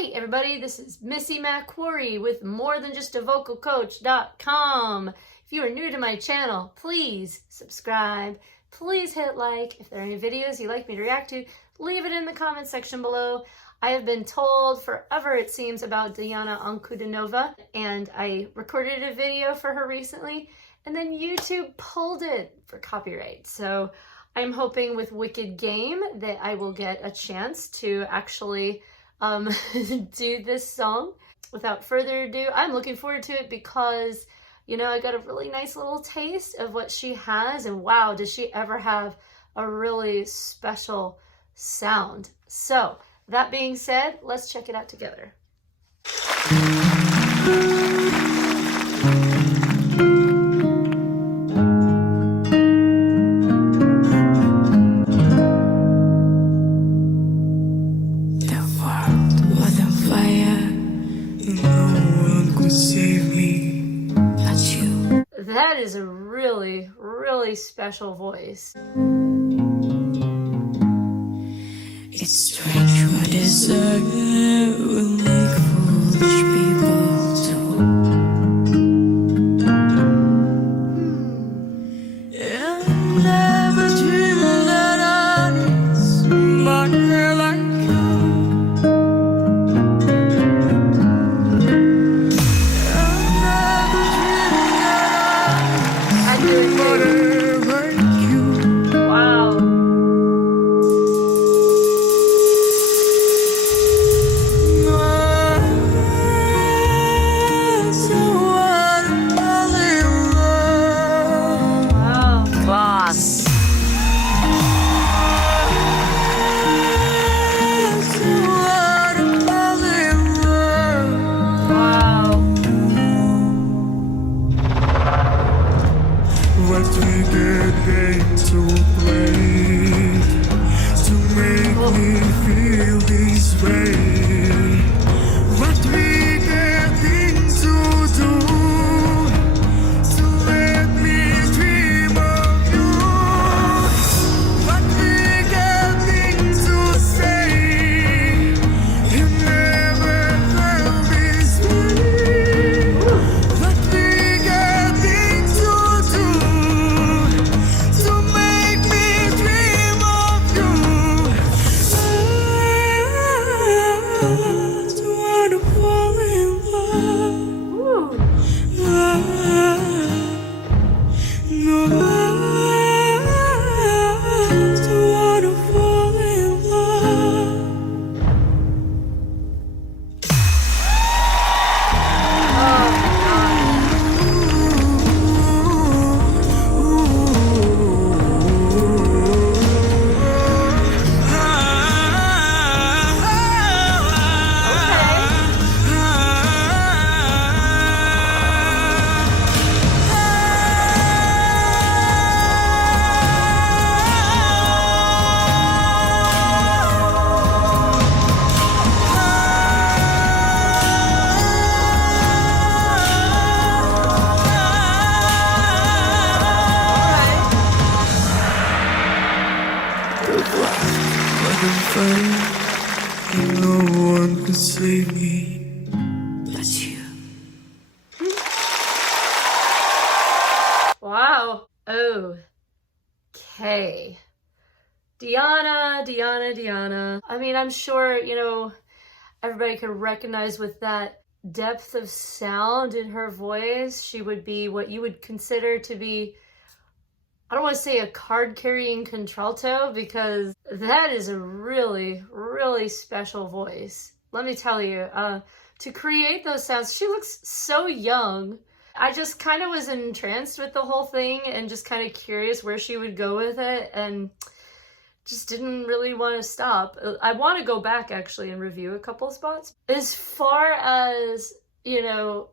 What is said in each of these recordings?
Hey everybody, this is Missy McQuarrie with morethanjustovocalcoach.com. If you are new to my channel, please subscribe. Please hit like. If there are any videos you'd like me to react to, leave it in the comment section below. I have been told forever, it seems, about Diana Ankudinova, and I recorded a video for her recently, and then YouTube pulled it for copyright. So I'm hoping with Wicked Game that I will get a chance to actually do this song. Without further ado, I'm looking forward to it because, you know, I got a really nice little taste of what she has, and wow, does she ever have a really special sound. So that being said, let's check it out together. Save me, not you. That is a really, really special voice. It's strange what desire will make foolish people do. I never dreamed that I'd meet somebody like you. What we get to play to make me feel this way. What we getting to do to let me dream of you. What we getting to say, you never felt this way. What we getting to do. No one could save me but you. Wow. Okay. Diana. I mean, I'm sure, you know, everybody could recognize with that depth of sound in her voice, she would be what you would consider to be, I don't want to say a card-carrying contralto, because that is a really, really special voice. Let me tell you, to create those sounds, she looks so young. I just kind of was entranced with the whole thing and just kind of curious where she would go with it, and just didn't really want to stop. I want to go back actually and review a couple of spots. As far as, you know,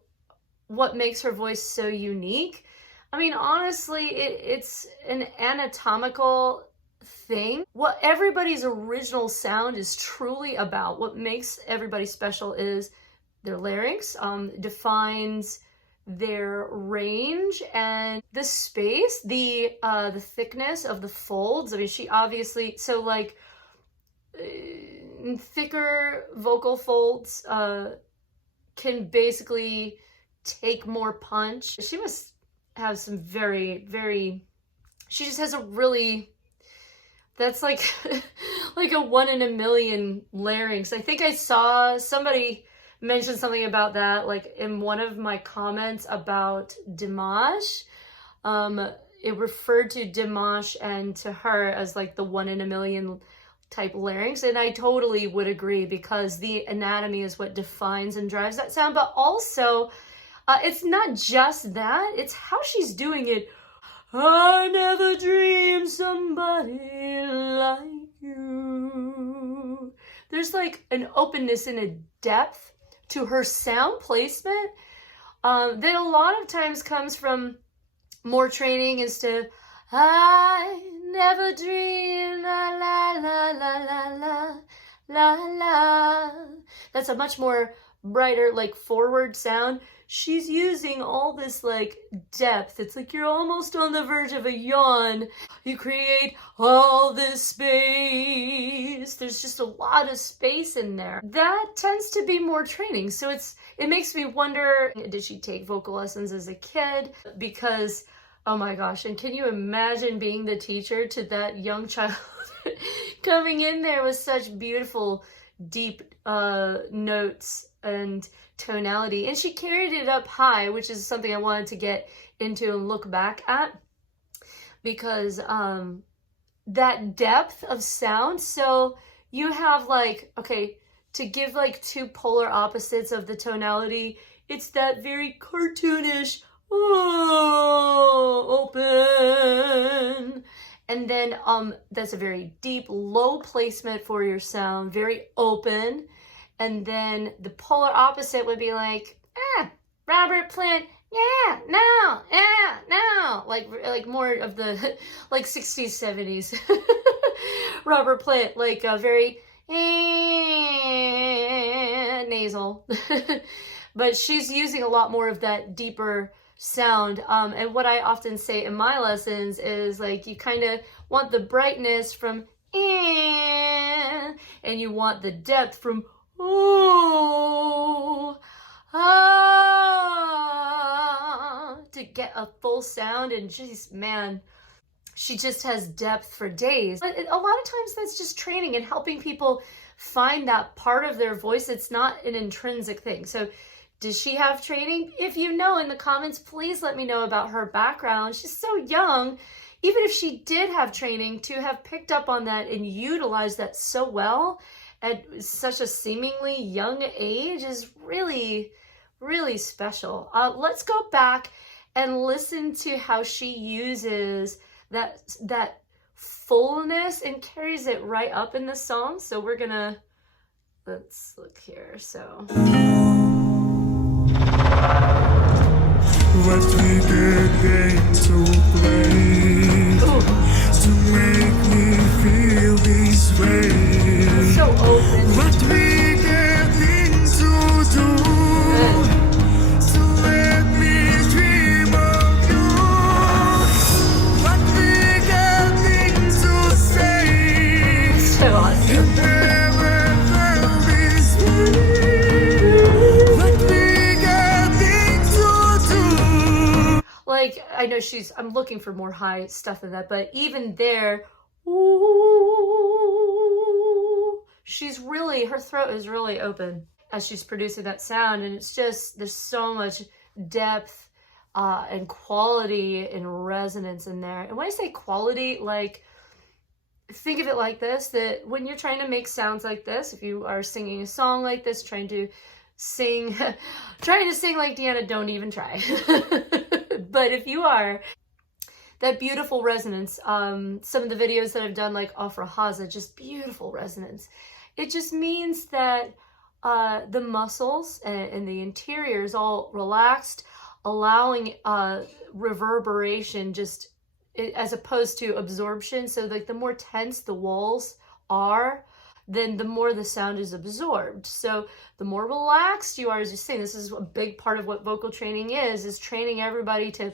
what makes her voice so unique, I mean, honestly, it's an anatomical thing. What everybody's original sound is truly about, what makes everybody special, is their larynx, defines their range and the space, the thickness of the folds. I mean, she obviously, so like thicker vocal folds can basically take more punch. She must have some she just has a really, that's like like a 1 in a million larynx. I think I saw somebody mention something about that, like in one of my comments about Dimash. It referred to Dimash and to her as like the 1 in a million type larynx, and I totally would agree, because the anatomy is what defines and drives that sound. But also, it's not just that, it's how she's doing it. I never dreamed somebody like you. There's like an openness and a depth to her sound placement that a lot of times comes from more training instead of I never dreamed la la la la la la la la. That's a much more brighter, like forward sound. She's using all this like depth. It's like you're almost on the verge of a yawn. You create all this space. There's just a lot of space in there. That tends to be more training. So it makes me wonder, did she take vocal lessons as a kid? Because, oh my gosh, and can you imagine being the teacher to that young child coming in there with such beautiful, deep notes and tonality? And she carried it up high, which is something I wanted to get into and look back at, because that depth of sound. So you have like, okay, to give like two polar opposites of the tonality, it's that very cartoonish, open. And then that's a very deep, low placement for your sound, very open. And then the polar opposite would be like, Robert Plant, yeah, no. Like more of the like 60s, 70s. Robert Plant, like very nasal. But she's using a lot more of that deeper sound. And what I often say in my lessons is like, you kind of want the brightness from and you want the depth from to get a full sound. And geez, man, she just has depth for days. But a lot of times that's just training and helping people find that part of their voice. It's not an intrinsic thing. So does she have training? If you know in the comments, please let me know about her background. She's so young. Even if she did have training, to have picked up on that and utilized that so well at such a seemingly young age is really, really special. Let's go back and listen to how she uses that fullness and carries it right up in the song. So we're gonna, let's look here. So what we get to play to make me feel this way. It's so open. What we getting to do to let me dream of you. What we getting to say. So awesome. You never felt this way. What we getting to do. Like, I know I'm looking for more high stuff than that, but even there, ooh, her throat is really open as she's producing that sound. And it's just, there's so much depth and quality and resonance in there. And when I say quality, like, think of it like this, that when you're trying to make sounds like this, if you are singing a song like this, trying to sing like Deanna, don't even try. But if you are, that beautiful resonance, some of the videos that I've done, like Afra Haza, just beautiful resonance. It just means that the muscles and the interior is all relaxed, allowing reverberation, just as opposed to absorption. So like the more tense the walls are, then the more the sound is absorbed. So the more relaxed you are as you sing, this is a big part of what vocal training is training everybody to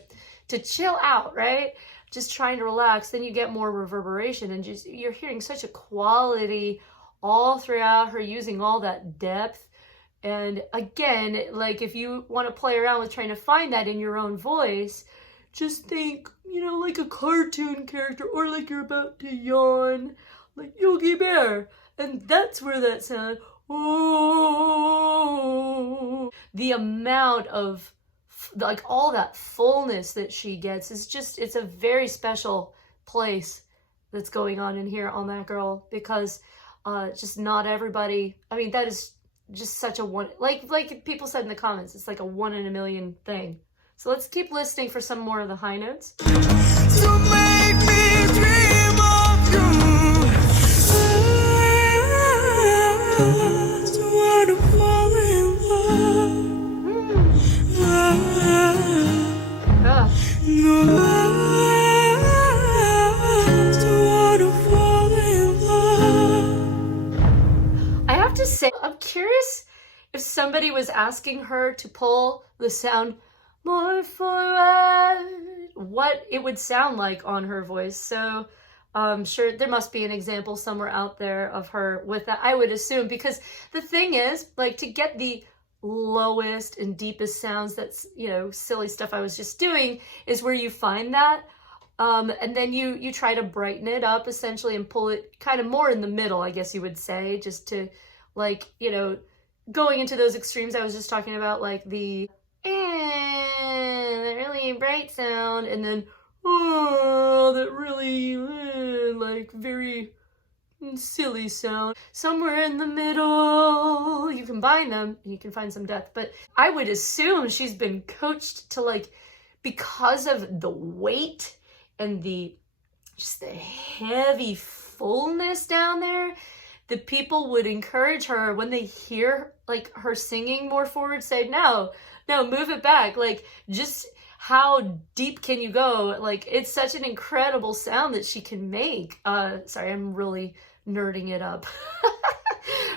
chill out, right? Just trying to relax. Then you get more reverberation, and just you're hearing such a quality, all throughout her, using all that depth. And again, like if you want to play around with trying to find that in your own voice, just think, you know, like a cartoon character, or like you're about to yawn, like Yogi Bear. And that's where that sound, oh, the amount of like all that fullness that she gets is just, it's a very special place that's going on in here on that girl, because just not everybody, I mean, that is just such a one, like people said in the comments, it's like a 1 in a million thing. So let's keep listening for some more of the high notes. To make me dream of you. I just wanna fall in love. No, I just wanna fall in love. I have to say, I'm curious if somebody was asking her to pull the sound more forward, what it would sound like on her voice. So sure, there must be an example somewhere out there of her with that, I would assume, because the thing is, like, to get the lowest and deepest sounds, that's, you know, silly stuff I was just doing, is where you find that. And then you try to brighten it up essentially and pull it kind of more in the middle, I guess you would say, just to, like, you know, going into those extremes I was just talking about, like the that really bright sound, and then oh, that really like very silly sound. Somewhere in the middle, you combine them and you can find some depth. But I would assume she's been coached to, like, because of the weight and the just the heavy fullness down there, the people would encourage her when they hear like her singing more forward, say no, move it back. Like, just how deep can you go? Like, it's such an incredible sound that she can make. Sorry, I'm really nerding it up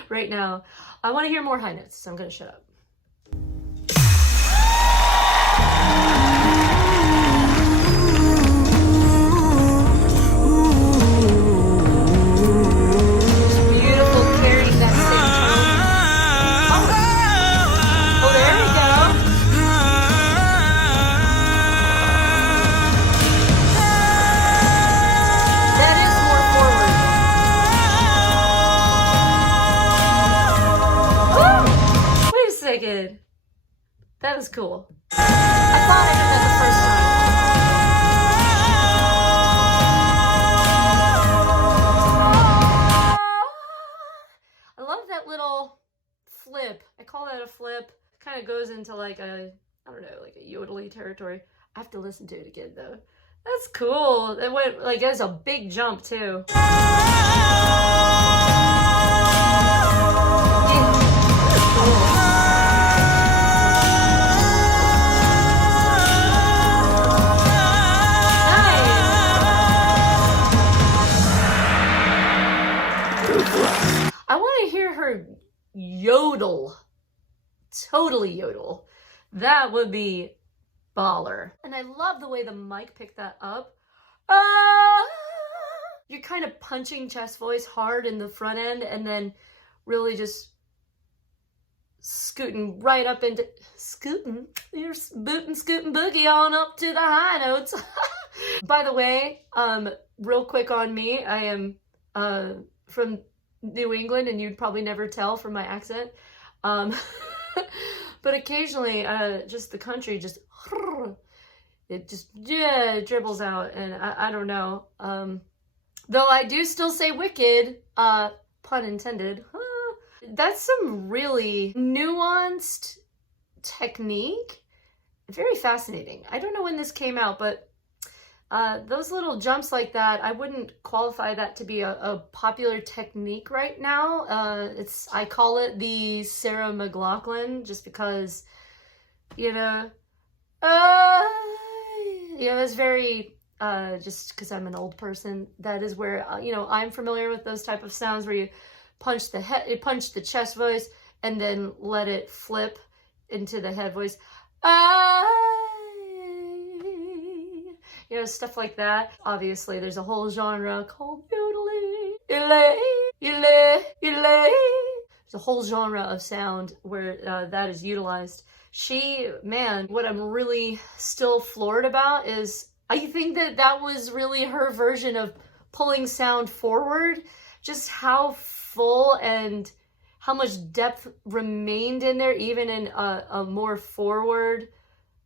right now. I want to hear more high notes, so I'm gonna shut up. That was cool. I thought I did that the first time. I love that little flip. I call that a flip. It kind of goes into like a, I don't know, like a yodely territory. I have to listen to it again though. That's cool. It went like, it was a big jump too. I want to hear her yodel. Totally yodel. That would be baller. And I love the way the mic picked that up. You're kind of punching chest voice hard in the front end and then really just scooting right up into, you're scooting boogie on up to the high notes. By the way, real quick on me, I am from New England, and you'd probably never tell from my accent. But occasionally, just the country just, it just, yeah, it dribbles out, and I don't know. Though I do still say wicked, pun intended. That's some really nuanced technique. Very fascinating. I don't know when this came out, but those little jumps like that, I wouldn't qualify that to be a popular technique right now. I call it the Sarah McLachlan, just because, you know, that's very, just because I'm an old person, that is where, you know, I'm familiar with those type of sounds where you punch the head, punch the chest voice, and then let it flip into the head voice. You know, stuff like that. Obviously, there's a whole genre called yodeling. There's a whole genre of sound where that is utilized. She, man, what I'm really still floored about is I think that that was really her version of pulling sound forward. Just how full and how much depth remained in there, even in a more forward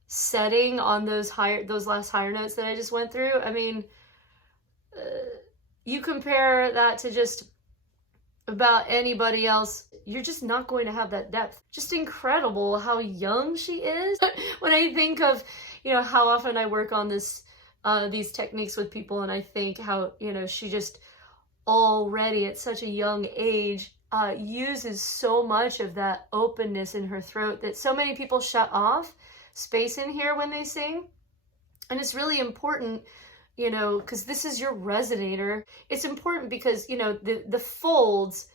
setting on those last higher notes that I just went through. I mean, you compare that to just about anybody else, you're just not going to have that depth. Just incredible how young she is. When I think of, how often I work on these techniques with people, and I think how, she just already at such a young age uses so much of that openness in her throat that so many people shut off space in here when they sing. And it's really important, because this is your resonator. It's important because, the folds,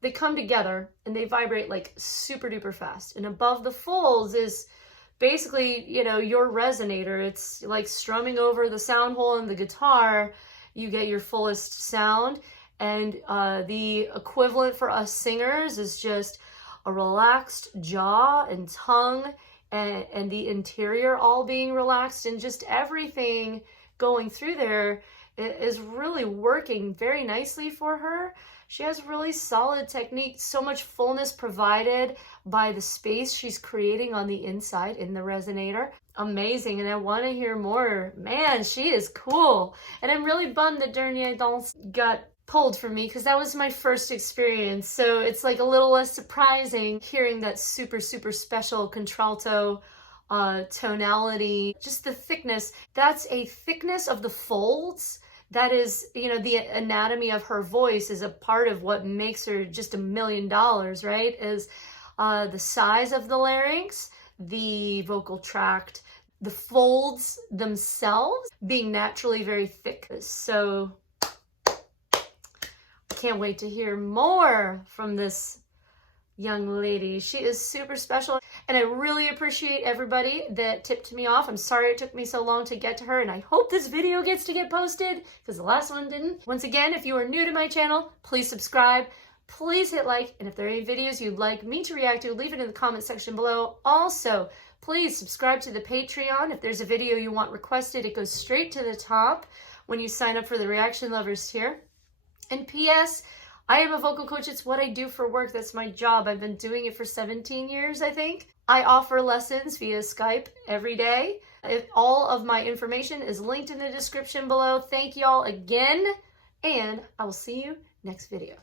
they come together and they vibrate like super duper fast. And above the folds is basically, your resonator. It's like strumming over the sound hole in the guitar. You get your fullest sound. And the equivalent for us singers is just a relaxed jaw and tongue and the interior all being relaxed, and just everything going through there is really working very nicely for her. She has really solid technique, so much fullness provided by the space she's creating on the inside in the resonator. Amazing, and I want to hear more. Man, she is cool. And I'm really bummed that Dernier Danse got pulled for me because that was my first experience. So it's like a little less surprising hearing that super, super special contralto tonality, just the thickness. That's a thickness of the folds. That is, the anatomy of her voice is a part of what makes her just $1 million, right? Is the size of the larynx, the vocal tract, the folds themselves being naturally very thick. So I can't wait to hear more from this young lady. She is super special, and I really appreciate everybody that tipped me off. I'm sorry it took me so long to get to her, and I hope this video gets to get posted because the last one didn't. Once again, if you are new to my channel, please subscribe, please hit like, and if there are any videos you'd like me to react to, leave it in the comment section below. Also, please subscribe to the Patreon. If there's a video you want requested, it goes straight to the top when you sign up for the Reaction Lovers tier. And P.S., I am a vocal coach. It's what I do for work. That's my job. I've been doing it for 17 years, I think. I offer lessons via Skype every day. All of my information is linked in the description below. Thank y'all again, and I will see you next video.